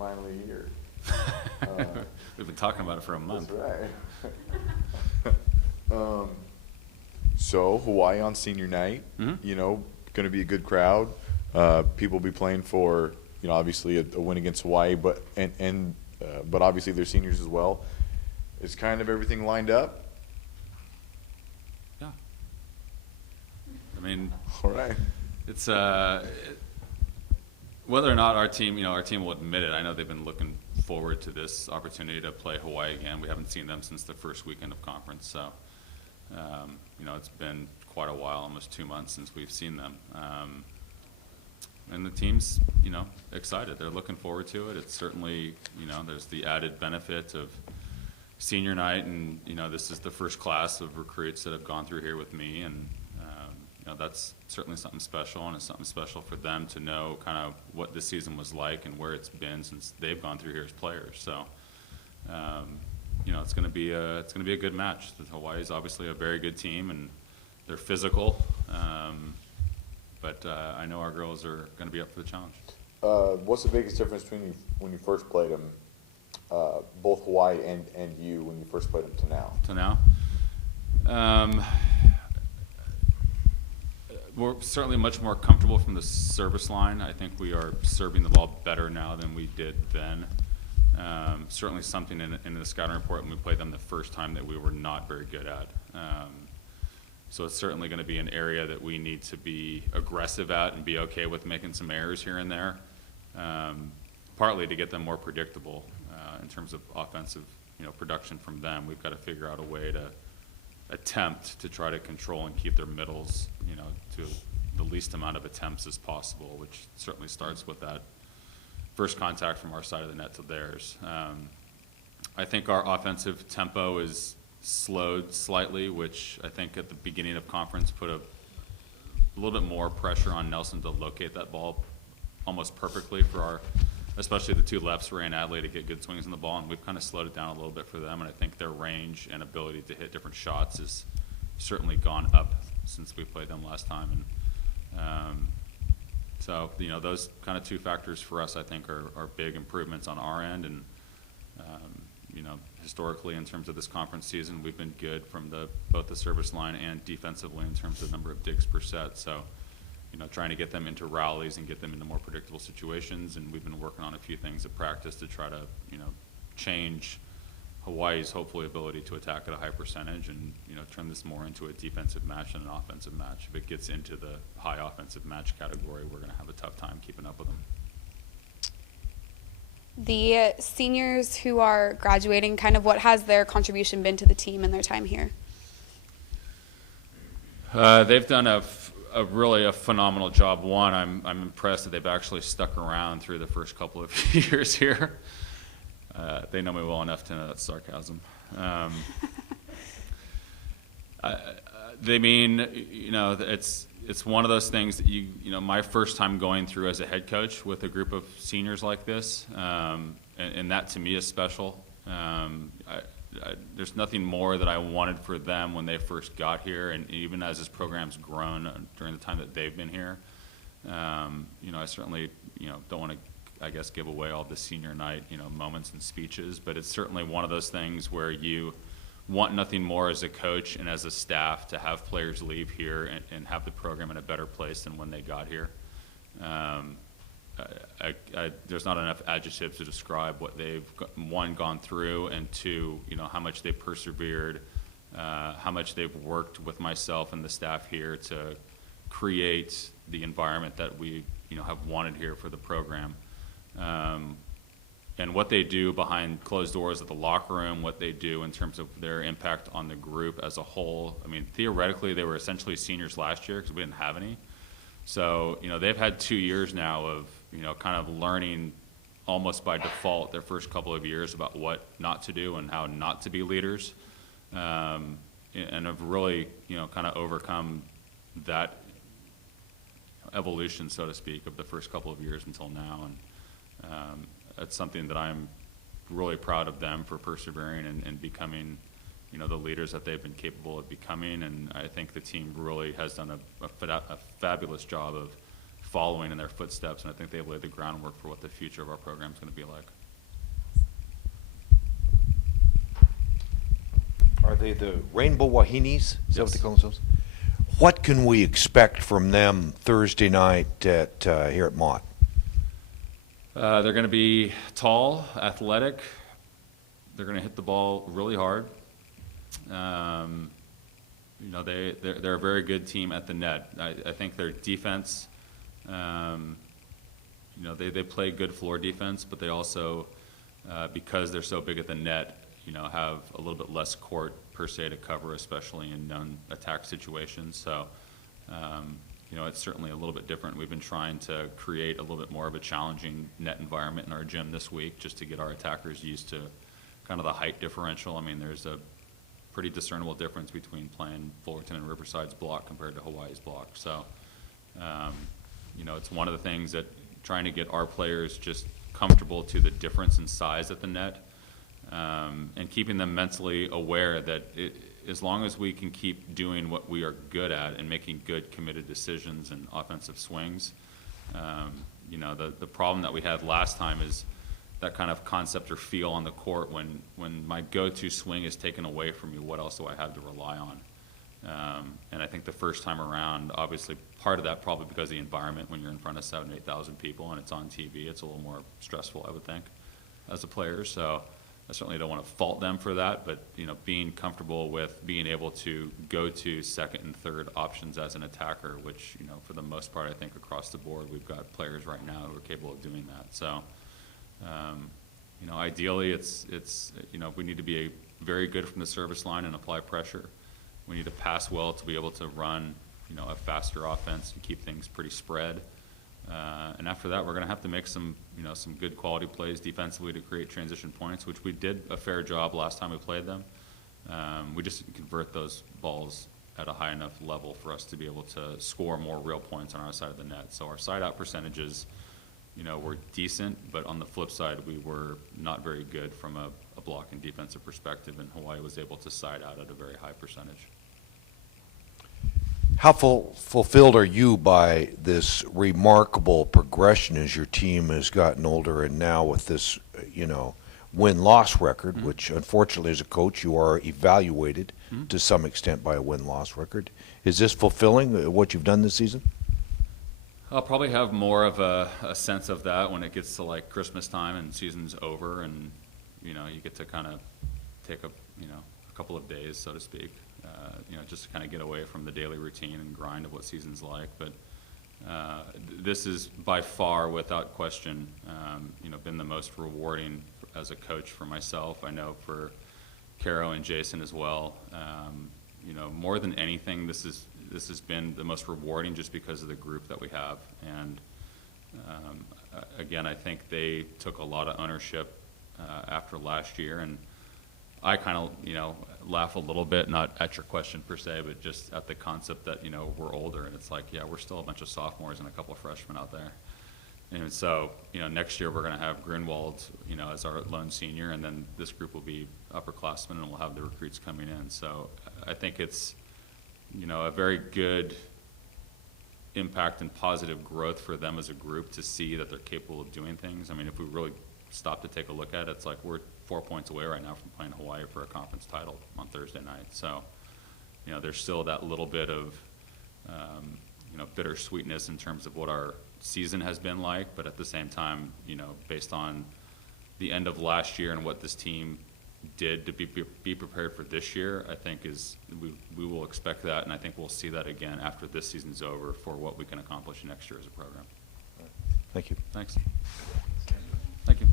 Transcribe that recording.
finally here. We've been talking about it for a month. That's right. So Hawaii on senior night, Mm-hmm. Going to be a good crowd. People will be playing for, obviously a win against Hawaii, but obviously they're seniors as well. Is kind of everything lined up? Yeah. I mean, All right. it's whether or not our team will admit it. I know they've been looking forward to this opportunity to play Hawaii again. We haven't seen them since the first weekend of conference, so it's been quite a while, almost 2 months since we've seen them. And the team's, excited. They're looking forward to it. It's certainly, there's the added benefit of senior night, and this is the first class of recruits that have gone through here with me, and that's certainly something special, and it's something special for them to know kind of what this season was like and where it's been since they've gone through here as players. So, it's going to be a good match. Hawaii is obviously a very good team, and they're physical. But I know our girls are going to be up for the challenge. What's the biggest difference between when you first played them, both Hawaii and you, when you first played them to now? To now? We're certainly much more comfortable from the service line. I think we are serving the ball better now than we did then. Certainly something in the scouting report when we played them the first time that we were not very good at. So it's certainly going to be an area that we need to be aggressive at and be okay with making some errors here and there, partly to get them more predictable in terms of offensive production from them. We've got to figure out a way to attempt to try to control and keep their middles to the least amount of attempts as possible, which certainly starts with that first contact from our side of the net to theirs. I think our offensive tempo is slowed slightly, which I think at the beginning of conference put a little bit more pressure on Nelson to locate that ball almost perfectly for especially the two lefts, Ray and Adley, to get good swings on the ball, and we've kind of slowed it down a little bit for them, and I think their range and ability to hit different shots has certainly gone up since we played them last time. And so those kind of two factors for us, I think, are big improvements on our end. And historically, in terms of this conference season, we've been good from both the service line and defensively in terms of number of digs per set. So trying to get them into rallies and get them into more predictable situations, and we've been working on a few things at practice to try to change Hawaii's hopefully ability to attack at a high percentage and turn this more into a defensive match than an offensive match. If it gets into the high offensive match category, we're going to have a tough time keeping up with them. The seniors who are graduating, kind of what has their contribution been to the team in their time here? They've done a really phenomenal job. One, I'm impressed that they've actually stuck around through the first couple of years here. They know me well enough to know that's sarcasm. They mean, it's one of those things that my first time going through as a head coach with a group of seniors like this, and that to me is special. There's nothing more that I wanted for them when they first got here, and even as this program's grown during the time that they've been here. I certainly don't want to, I guess, give away all the senior night moments and speeches, but it's certainly one of those things where you want nothing more as a coach and as a staff to have players leave here and have the program in a better place than when they got here. There's not enough adjectives to describe what they've, one, gone through, and two, how much they've persevered, how much they've worked with myself and the staff here to create the environment that we have wanted here for the program. And what they do behind closed doors at the locker room, what they do in terms of their impact on the group as a whole. I mean, theoretically, they were essentially seniors last year because we didn't have any. So, they've had 2 years now of, kind of learning almost by default their first couple of years about what not to do and how not to be leaders. And have really, kind of overcome that evolution, so to speak, of the first couple of years until now. And that's something that I'm really proud of them for persevering and becoming, the leaders that they've been capable of becoming. And I think the team really has done a fabulous job of following in their footsteps, and I think they've laid the groundwork for what the future of our program is going to be like. Are they the Rainbow Wahinis? Is that what Yes. they call themselves? What can we expect from them Thursday night at here at Mott? They're going to be tall, athletic. They're going to hit the ball really hard. You know, they're a very good team at the net. I think their defense, you know, they play good floor defense, but they also, because they're so big at the net, you know, have a little bit less court per se to cover, especially in non-attack situations. So, you know, it's certainly a little bit different. We've been trying to create a little bit more of a challenging net environment in our gym this week just to get our attackers used to kind of the height differential. I mean, there's a pretty discernible difference between playing Fullerton and Riverside's block compared to Hawaii's block. So, you know, it's one of the things that trying to get our players just comfortable to the difference in size at the net, and keeping them mentally aware that as long as we can keep doing what we are good at and making good committed decisions and offensive swings, you know, the problem that we had last time is that kind of concept or feel on the court when my go-to swing is taken away from you, what else do I have to rely on? And I think the first time around, obviously part of that probably because of the environment when you're in front of 7,000 to 8,000 people and it's on TV, it's a little more stressful, I would think, as a player. So I certainly don't want to fault them for that, but, you know, being comfortable with being able to go to second and third options as an attacker, which, you know, for the most part, I think across the board, we've got players right now who are capable of doing that. So, you know, ideally, it's you know, we need to be very good from the service line and apply pressure. We need to pass well to be able to run, you know, a faster offense and keep things pretty spread. And after that, we're going to have to make some, you know, some good quality plays defensively to create transition points, which we did a fair job last time we played them. We just didn't convert those balls at a high enough level for us to be able to score more real points on our side of the net. So our side out percentages, you know, were decent, but on the flip side, we were not very good from a block and defensive perspective, and Hawaii was able to side out at a very high percentage. How fulfilled are you by this remarkable progression as your team has gotten older and now with this, you know, win-loss record, Mm-hmm. which unfortunately as a coach you are evaluated Mm-hmm. to some extent by a win-loss record. Is this fulfilling, what you've done this season? I'll probably have more of a sense of that when it gets to like Christmas time and season's over, and you know, you get to kind of take a couple of days, so to speak, you know, just to kind of get away from the daily routine and grind of what season's like. But this is by far, without question, you know, been the most rewarding as a coach for myself. I know for Caro and Jason as well. You know, more than anything, this has been the most rewarding just because of the group that we have. And again, I think they took a lot of ownership after last year, and I kind of, you know, laugh a little bit, not at your question per se, but just at the concept that, you know, we're older, and it's like, yeah, we're still a bunch of sophomores and a couple of freshmen out there. And so, you know, next year we're going to have Grunwald, you know, as our lone senior, and then this group will be upperclassmen, and we'll have the recruits coming in. So I think it's, you know, a very good impact and positive growth for them as a group to see that they're capable of doing things. I mean, if we really stop to take a look at it, it's like we're 4 points away right now from playing Hawaii for a conference title on Thursday night. So, you know, there's still that little bit of, you know, bittersweetness in terms of what our season has been like, but at the same time, you know, based on the end of last year and what this team did to be prepared for this year, I think we will expect that, and I think we'll see that again after this season's over for what we can accomplish next year as a program. Thank you. Thanks. Thank you.